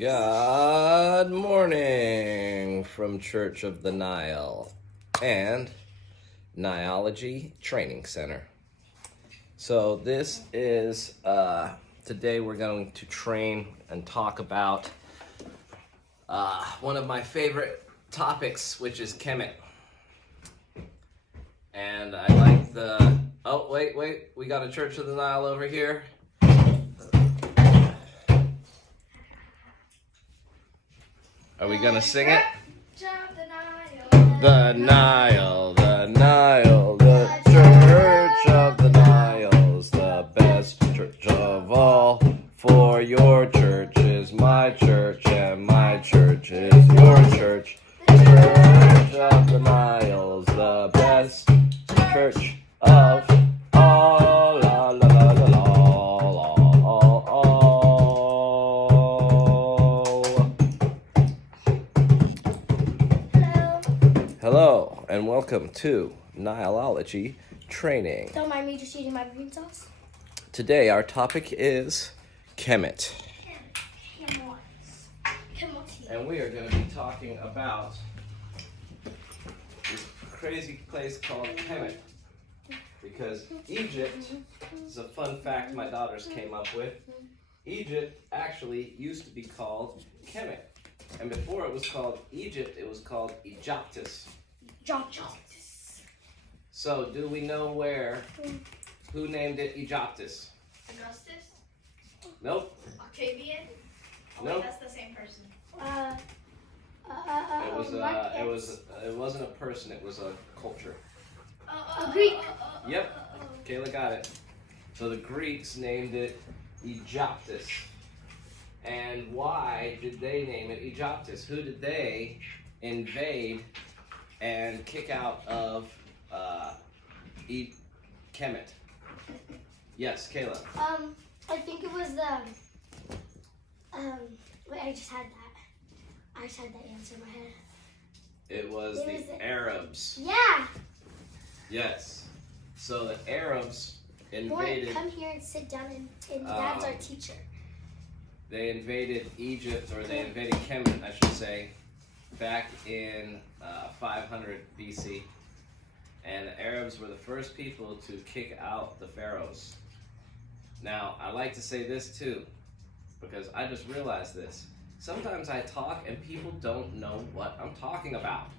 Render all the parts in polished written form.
Good morning from Church of the Nile and Nileology Training Center. So this is, today we're going to train and talk about one of my favorite topics, which is Kemet. And I like wait, we got a Church of the Nile over here. Are we gonna sing it? The Nile, the Nile, the Church of the Nile's the best church of all. For your church is my church, and my church is your church. The Church of the Nile's the best church of all. La la la la la. Hello, and welcome to Nileology Training. Don't mind me just eating my green sauce. Today our topic is Kemet. And we are going to be talking about this crazy place called Kemet. Because Egypt, this is a fun fact my daughters came up with, Egypt actually used to be called Kemet. And before it was called Egypt, it was called Egyptus. So, do we know who named it Egyptus? Augustus? Nope. Octavian? Oh, Nope. wait, that's the same person. It wasn't a person, it was a culture. A Greek. Yep, Kayla got it. So the Greeks named it Egyptus. And why did they name it Egyptus? Who did they invade and kick out of Kemet? Yes, Kayla. I think it was the wait, I just had that answer in my head. It was the Arabs. Yeah. Yes. So the Arabs invaded. Come here and sit down and Dad's our teacher. They invaded Egypt, or they invaded Kemet, I should say, back in 500 BC. And the Arabs were the first people to kick out the pharaohs. Now, I like to say this too, because I just realized this. Sometimes I talk and people don't know what I'm talking about.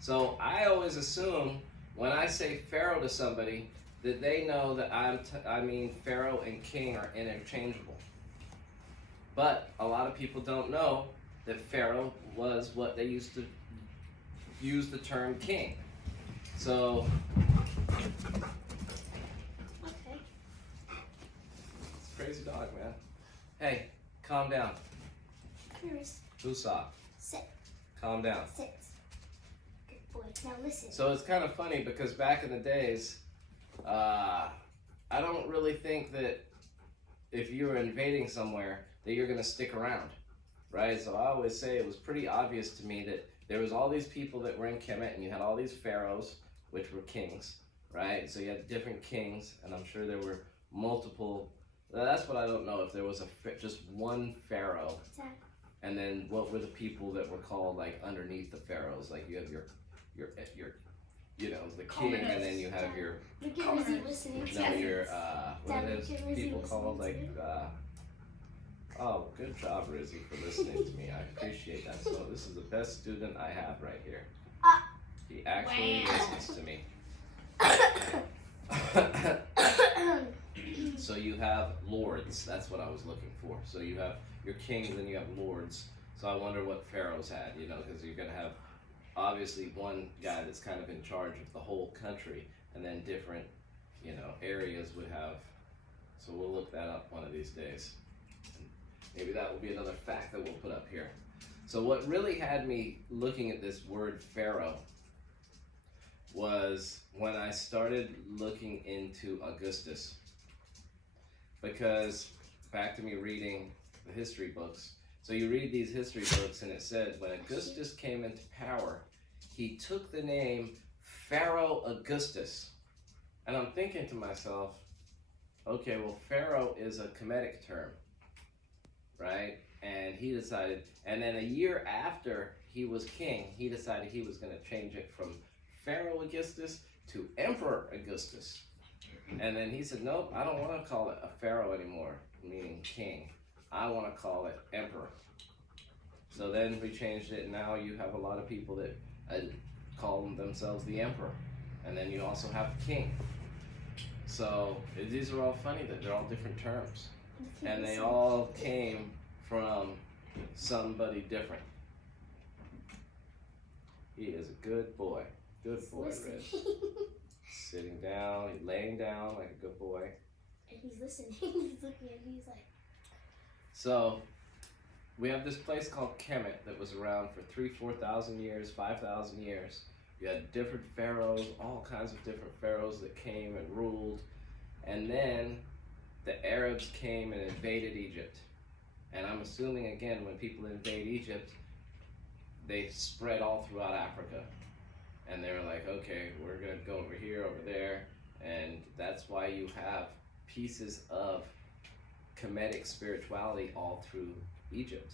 So I always assume when I say pharaoh to somebody that they know that I mean pharaoh and king are interchangeable. But a lot of people don't know that pharaoh was what they used to use the term king. So, Okay. it's a crazy dog, man. Hey, calm down. Come here, Husa, sit. calm down. Sit. Good boy. Now listen. So it's kind of funny because back in the days, I don't really think that if you were invading somewhere that you're going to stick around, right? So I always say it was pretty obvious to me that there was all these people that were in Kemet, and you had all these pharaohs, which were kings, right? So you had different kings, and I'm sure there were multiple. That's what I don't know, if there was just one pharaoh, and then what were the people that were called like underneath the pharaohs? Like you have your the king, and then you have your Look at Rizzy listening to your what are Dad, those look at Rizzy people called, listening like oh, good job, Rizzy, for listening to me. I appreciate that. So this is the best student I have right here. He actually listens to me. So you have lords. That's what I was looking for. So you have your kings and you have lords. So I wonder what pharaohs had, because you're going to have obviously one guy that's kind of in charge of the whole country, and then different, areas would have. So we'll look that up one of these days. Maybe that will be another fact that we'll put up here. So what really had me looking at this word pharaoh was when I started looking into Augustus. Because back to me reading the history books. So you read these history books, and it said when Augustus came into power, he took the name Pharaoh Augustus. And I'm thinking to myself, okay, well, Pharaoh is a Kemetic term, right? And he decided, and then a year after he was king, he decided he was going to change it from Pharaoh Augustus to Emperor Augustus. And then he said, nope, I don't want to call it a pharaoh anymore, meaning king. I want to call it emperor. So then we changed it, and now you have a lot of people that call themselves the emperor. And then you also have king. So these are all funny that they're all different terms. And they all came from somebody different. He is a good boy. Good boy, Red. Sitting down, laying down like a good boy. And he's listening. He's looking at me. He's like. So, we have this place called Kemet that was around for 4,000 years, 5,000 years. You had different pharaohs, all kinds of different pharaohs that came and ruled. And then the Arabs came and invaded Egypt. And I'm assuming, again, when people invade Egypt, they spread all throughout Africa. And they were like, okay, we're going to go over here, over there. And that's why you have pieces of Kemetic spirituality all through Egypt.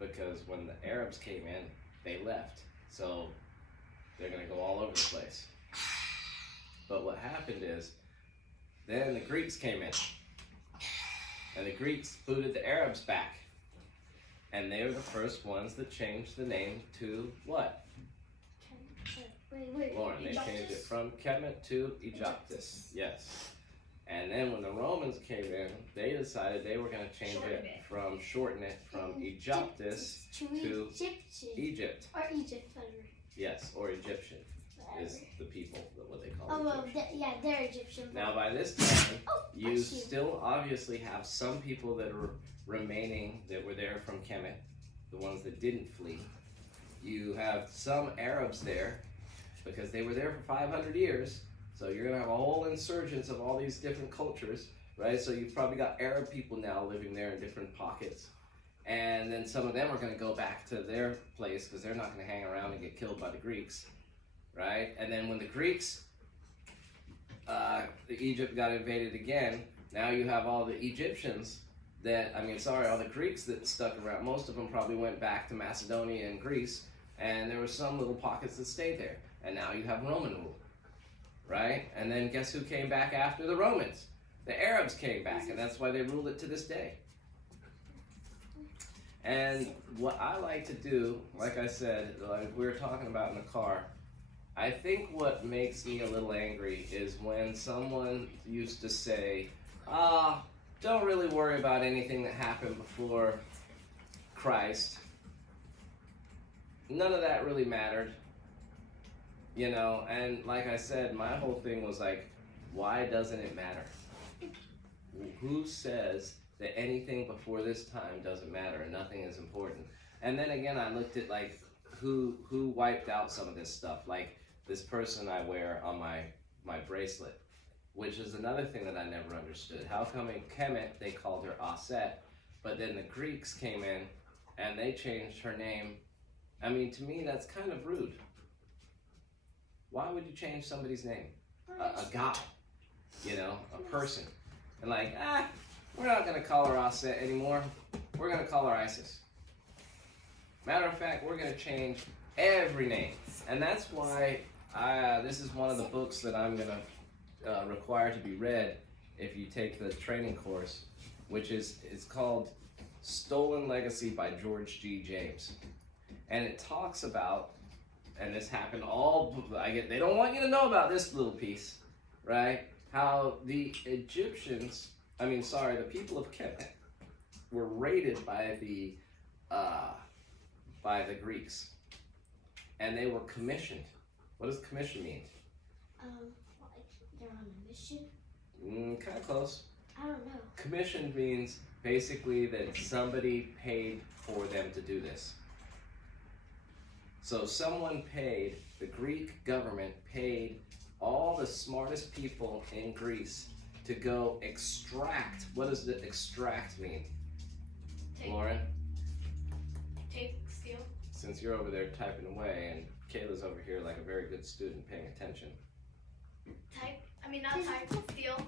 Because when the Arabs came in, they left. So they're going to go all over the place. But what happened is, then the Greeks came in. And the Greeks booted the Arabs back. And they were the first ones that changed the name to what? Wait. Lauren, they changed it from Kemet to Egyptus. Yes. And then when the Romans came in, they decided they were going to shorten it from Egyptus to Egypt. Or Egypt, whatever. Yes, or Egyptian is the people, what they call Oh, well, Egyptian. yeah, they're Egyptian. Now, by this time, you I see. still obviously have some people that are remaining that were there from Kemet, the ones that didn't flee. You have some Arabs there because they were there for 500 years. So you're going to have a whole insurgence of all these different cultures, right? So you've probably got Arab people now living there in different pockets. And then some of them are going to go back to their place because they're not going to hang around and get killed by the Greeks, right? And then when the Greeks, Egypt got invaded again, now you have all the Egyptians all the Greeks that stuck around. Most of them probably went back to Macedonia and Greece, and there were some little pockets that stayed there. And now you have Roman rule, right? And then guess who came back after the Romans? The Arabs came back, and that's why they rule it to this day. And what I like to do, like I said, like we were talking about in the car, I think what makes me a little angry is when someone used to say, don't really worry about anything that happened before Christ. None of that really mattered. You know, and like I said, my whole thing was like, why doesn't it matter? Who says that anything before this time doesn't matter and nothing is important? And then again, I looked at like who wiped out some of this stuff, like this person I wear on my bracelet, which is another thing that I never understood. How come in Kemet they called her Aset, but then the Greeks came in and they changed her name? I mean, to me, that's kind of rude. Why would you change somebody's name? A god, you know, a person. And like, we're not going to call her Aset anymore. We're going to call her Isis. Matter of fact, we're going to change every name. And that's why this is one of the books that I'm going to require to be read if you take the training course, which it's called Stolen Legacy by George G. James. And it talks about, and this happened they don't want you to know about this little piece, right? How the the people of Kemet were raided by the Greeks, and they were commissioned. What does commission mean? Like they're on a mission? Kind of close. I don't know. Commission means basically that somebody paid for them to do this. So someone paid, the Greek government paid all the smartest people in Greece to go extract. What does the extract mean? Lauren? Steal. Since you're over there typing away and Kayla's over here like a very good student paying attention. Steal.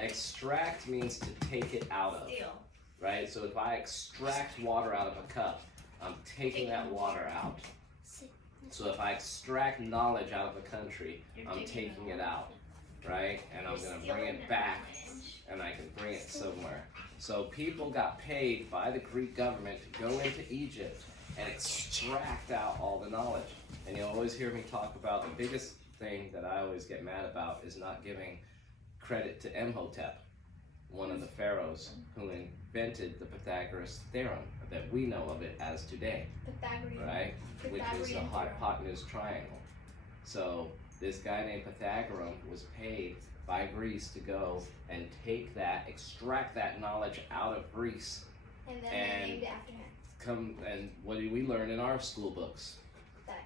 Extract means to take it out of. Steal. right? So if I extract water out of a cup, I'm taking that water out. So if I extract knowledge out of a country, I'm taking it out, right? And I'm going to bring it back, and I can bring it somewhere. So people got paid by the Greek government to go into Egypt and extract out all the knowledge. And you'll always hear me talk about the biggest thing that I always get mad about is not giving credit to Imhotep, one of the pharaohs who invented the Pythagoras theorem that we know of it as today, right? Which is the hypotenuse triangle. So this guy named Pythagoras was paid by Greece to go and take that, extract that knowledge out of Greece, And then and they named it after him. come and what do we learn in our school books?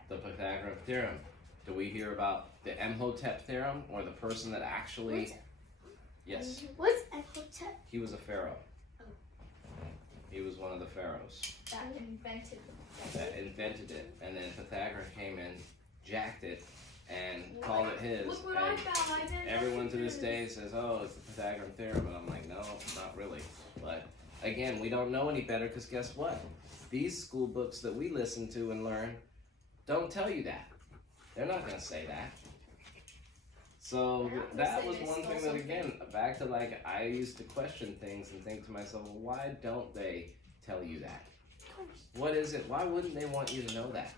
The Pythagorean theorem. Do we hear about the Imhotep theorem or the person that actually? Yes, What's Imhotep? he was a pharaoh. Oh. He was one of the pharaohs That invented that invented it, and then Pythagoras came in, jacked it, and called it his. Look what I And found. everyone to this day says, "Oh, it's the Pythagorean theorem," and I'm like, "No, not really." But again, we don't know any better because guess what? These school books that we listen to and learn don't tell you that. They're not going to say that. So They're not gonna that say was they one stole thing that, something. again, back to like, I used to question things and think to myself, well, why don't they tell you that? What is it? Why wouldn't they want you to know that?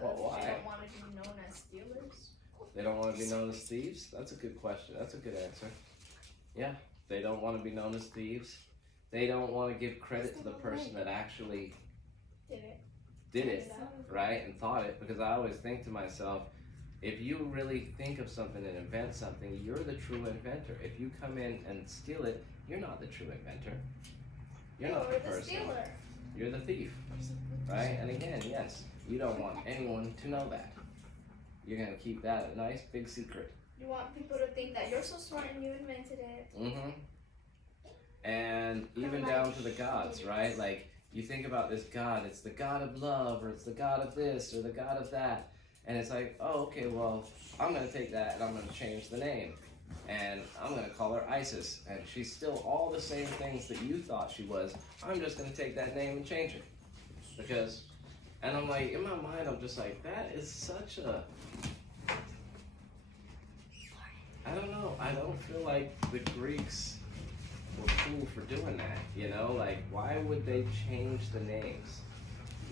Well, why? They don't want to be known as stealers. They don't want to be known as thieves? That's a good question. That's a good answer. Yeah, they don't want to be known as thieves. They don't want to give credit to the person that actually did it, right, and thought it, because I always think to myself, if you really think of something and invent something, you're the true inventor. If you come in and steal it, you're not the true inventor. You're not the person. Stealer. You're the thief, right? And again, yes, you don't want anyone to know that. You're going to keep that a nice big secret. You want people to think that you're so smart and you invented it. Mm-hmm. And even down to the gods, right? Like, you think about this God, it's the God of love, or it's the God of this, or the God of that. And it's like, oh, okay, well, I'm going to take that and I'm going to change the name. And I'm going to call her Isis. And she's still all the same things that you thought she was. I'm just going to take that name and change it. Because, and I'm like, in my mind, I'm just like, that is such a, I don't know. I don't feel like the Greeks were cool for doing that, you know? Like, why would they change the names?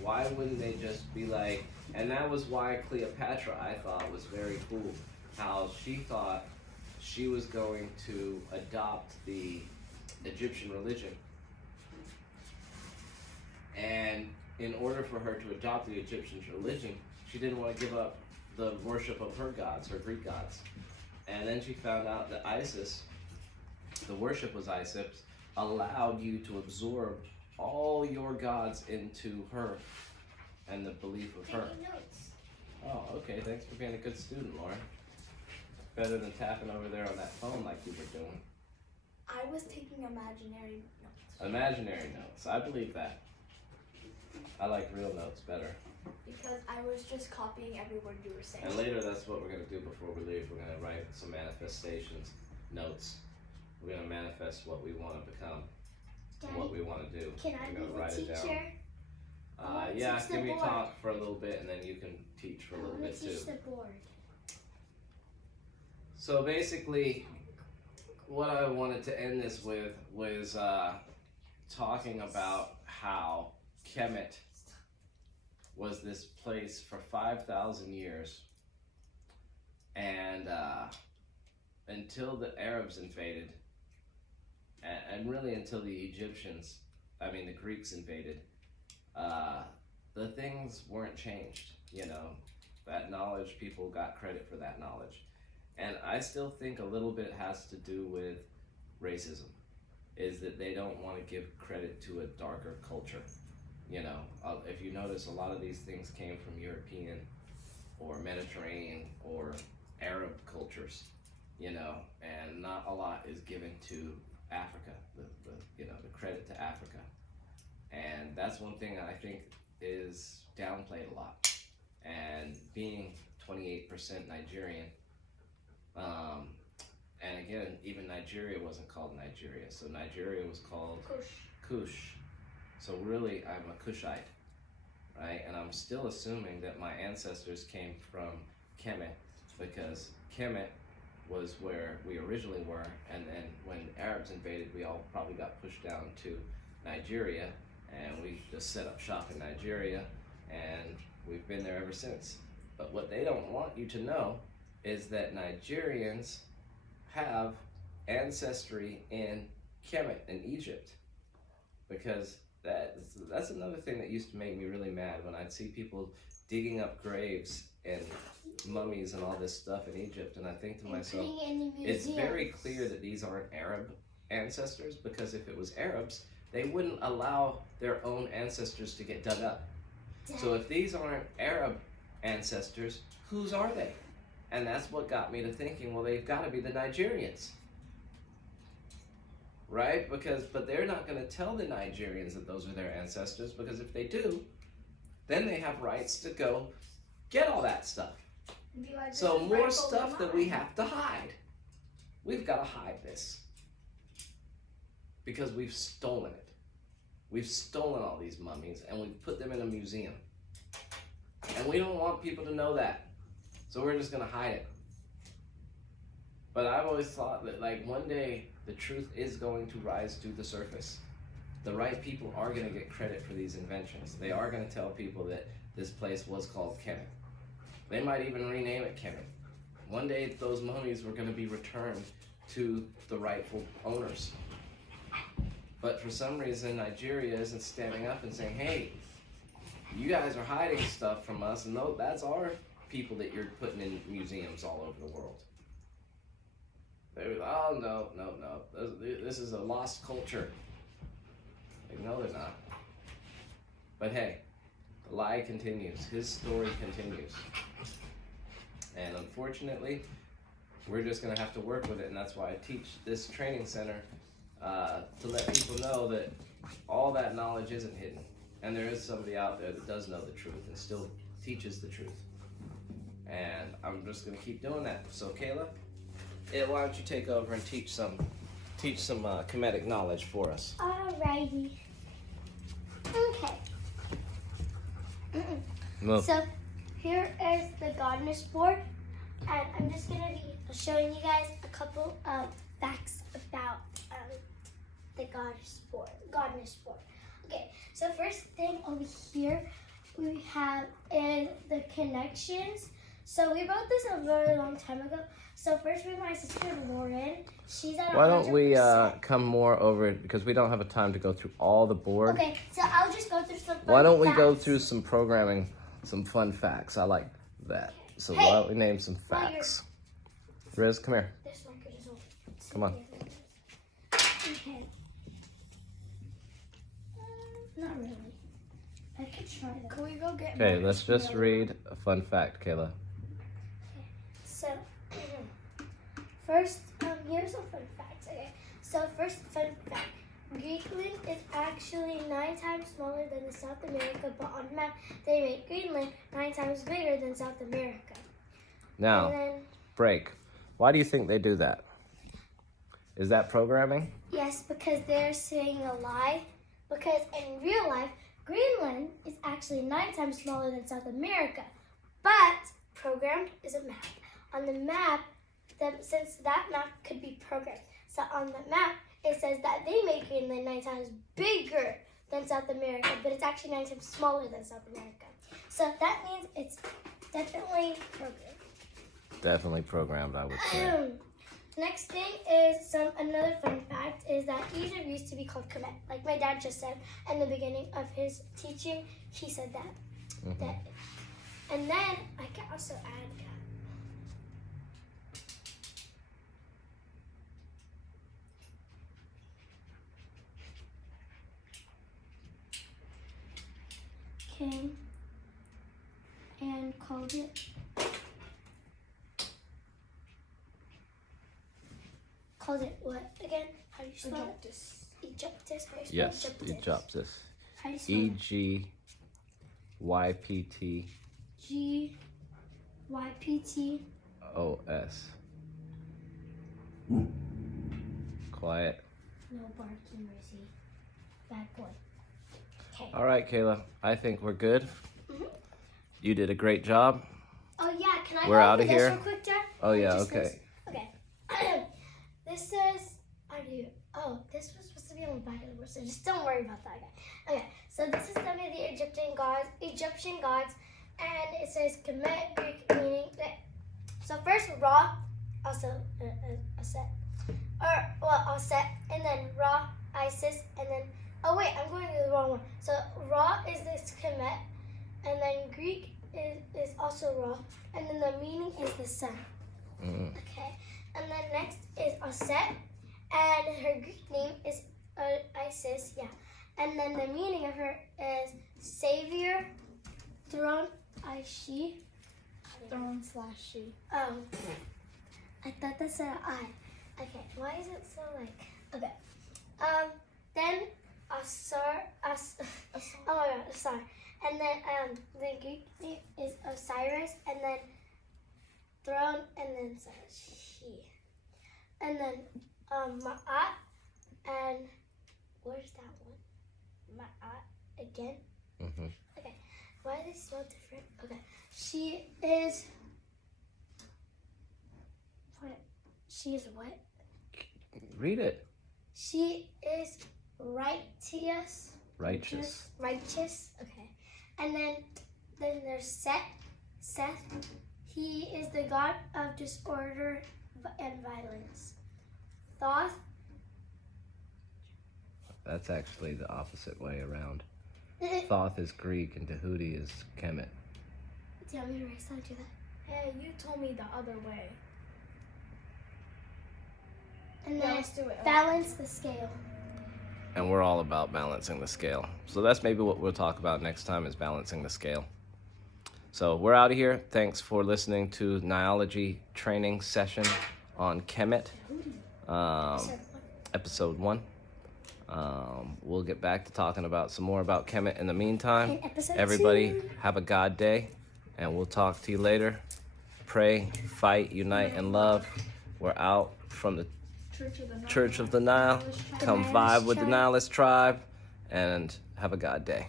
Why wouldn't they just be like, and that was why Cleopatra, I thought, was very cool. How she thought she was going to adopt the Egyptian religion. And in order for her to adopt the Egyptian religion, she didn't want to give up the worship of her gods, her Greek gods. And then she found out that Isis, the worship was Isis, allowed you to absorb all your gods into her and the belief of her. Taking notes. Oh, okay, thanks for being a good student, Lauren. Better than tapping over there on that phone like you were doing. I was taking imaginary notes. Imaginary notes, I believe that. I like real notes better. Because I was just copying every word you were saying. And later, that's what we're going to do before we leave. We're going to write some manifestations, notes. We're going to manifest what we want to become, and what we want to do. Can I We're be gonna write the it down. teacher? I wanna Yeah, teach the give me board. talk for a little bit, and then you can teach for a little bit too. teach the board. So basically, what I wanted to end this with was talking about how Kemet was this place for 5,000 years, and until the Arabs invaded, and really until the Egyptians, the Greeks invaded, the things weren't changed, you know. That knowledge, people got credit for that knowledge. And I still think a little bit has to do with racism, is that they don't want to give credit to a darker culture. You know, if you notice, a lot of these things came from European or Mediterranean or Arab cultures, you know, and not a lot is given to Africa, the credit to Africa. And that's one thing I think is downplayed a lot. And being 28% Nigerian, And again, even Nigeria wasn't called Nigeria. So Nigeria was called Kush. So really, I'm a Kushite, right? And I'm still assuming that my ancestors came from Kemet, because Kemet was where we originally were, and then when Arabs invaded, we all probably got pushed down to Nigeria, and we just set up shop in Nigeria, and we've been there ever since. But what they don't want you to know is that Nigerians have ancestry in Kemet in Egypt, because that's another thing that used to make me really mad when I'd see people digging up graves and mummies and all this stuff in Egypt, and I think to myself, it's very clear that these aren't Arab ancestors, because if it was Arabs, they wouldn't allow their own ancestors to get dug up. So if these aren't Arab ancestors, whose are they? And that's what got me to thinking, well, they've got to be the Nigerians. Right? But they're not going to tell the Nigerians that those are their ancestors, because if they do, then they have rights to go get all that stuff. Like, so more stuff that we have to hide. We've got to hide this, because we've stolen it. We've stolen all these mummies and we've put them in a museum. And we don't want people to know that. So we're just going to hide it. But I've always thought that, like, one day the truth is going to rise to the surface. The right people are going to get credit for these inventions. They are going to tell people that this place was called Kemet. They might even rename it Kemet. One day those mummies were going to be returned to the rightful owners. But for some reason, Nigeria isn't standing up and saying, hey, you guys are hiding stuff from us, and no, that's our people that you're putting in museums all over the world. They're, oh, no, this is a lost culture. Like, no, they're not. But hey, the lie continues. His story continues. And unfortunately, we're just going to have to work with it, and that's why I teach this training center, to let people know that all that knowledge isn't hidden. And there is somebody out there that does know the truth and still teaches the truth. And I'm just going to keep doing that. So Kayla, why don't you take over and teach some Kemetic knowledge for us? Alrighty. Okay. Well, So here is the goddess board, and I'm just gonna be showing you guys a couple of facts about the goddess board. Okay, so first thing over here we have is the connections. So we wrote this a very long time ago. So first we have my sister Lauren. She's at 100%. why don't we come more over it, because we don't have a time to go through all the board. Okay, so I'll just go through some. Why don't we facts. go through some programming, some fun facts? I like that. So Hey, why don't we name some facts? Riz, come here. This marker is old. Come on. Okay. Not really. I could try that. Can we go get Okay, more? let's just read a fun fact, Kayla. So, first, here's some fun facts. Okay. So first fun fact. Greenland is actually 9 times smaller than South America, but on the map they make Greenland 9 times bigger than South America. Now, And then, break. Why do you think they do that? Is that programming? yes, because they're saying a lie. Because in real life, Greenland is actually 9 times smaller than South America. But programmed is a map. On the map, since that map could be programmed, so on the map, it says that they make Greenland 9 times bigger than South America, but it's actually 9 times smaller than South America. So that means it's definitely programmed. Definitely programmed, I would say. Next thing is another fun fact is that Egypt used to be called Kemet. Like my dad just said in the beginning of his teaching, he said that. Mm-hmm. And then I can also add came and called it what again? How do you spell it? Egyptus. How do you spell Yes, Egyptus? Egyptus. How do you spell EGYPTOS. GYPT? Quiet. No barking, Mercy. Bad boy. Okay. All right, Kayla. I think we're good. Mhm. You did a great job. Oh yeah, can I We're go outta over this here. real quick, Dad? Oh, yeah, Just okay. this. Okay. This says, this was supposed to be on the back of the board, so just don't worry about that, guy. Okay, so this is gonna be the Egyptian gods, and it says Kemet, Greek, meaning that. So first Ra, also Aset, Aset, and then Ra, Isis, and then oh wait, I'm going to the wrong one. So Ra is this Kemet, and then Greek is also Ra, and then the meaning is the sun. Okay, and then next is Aset, and her Greek name is Isis, yeah. And then the meaning of her is savior, throne, she. Throne/she. Oh, I thought that said I. Okay, why is it so like? Okay, then Asar. Oh my God, Asar. And then the Greek name is Osiris, and then throne, and then she. And then Ma'at, and where's that one? Ma'at again. Mm-hmm. Okay, why are they so different? Okay, she is. What? She is what? Read it. She is righteous. Righteous. Righteous. Okay, and then there's Seth. Seth. He is the god of disorder and violence. Thoth. That's actually the opposite way around. Thoth is Greek and Tahuti is Kemet. Do you want me to erase that or do that? Hey, you told me the other way. And Yeah, then let's do it. balance the scale. And we're all about balancing the scale. So that's maybe what we'll talk about next time is balancing the scale. So we're out of here. Thanks for listening to Nileology training session on Kemet, episode 1. We'll get back to talking about some more about Kemet in the meantime. In episode Everybody 2. have a God day, and we'll talk to you later. Pray, fight, unite, and love. We're out from the Church of the Nile. Come vibe with the Nihilist tribe, and have a God day.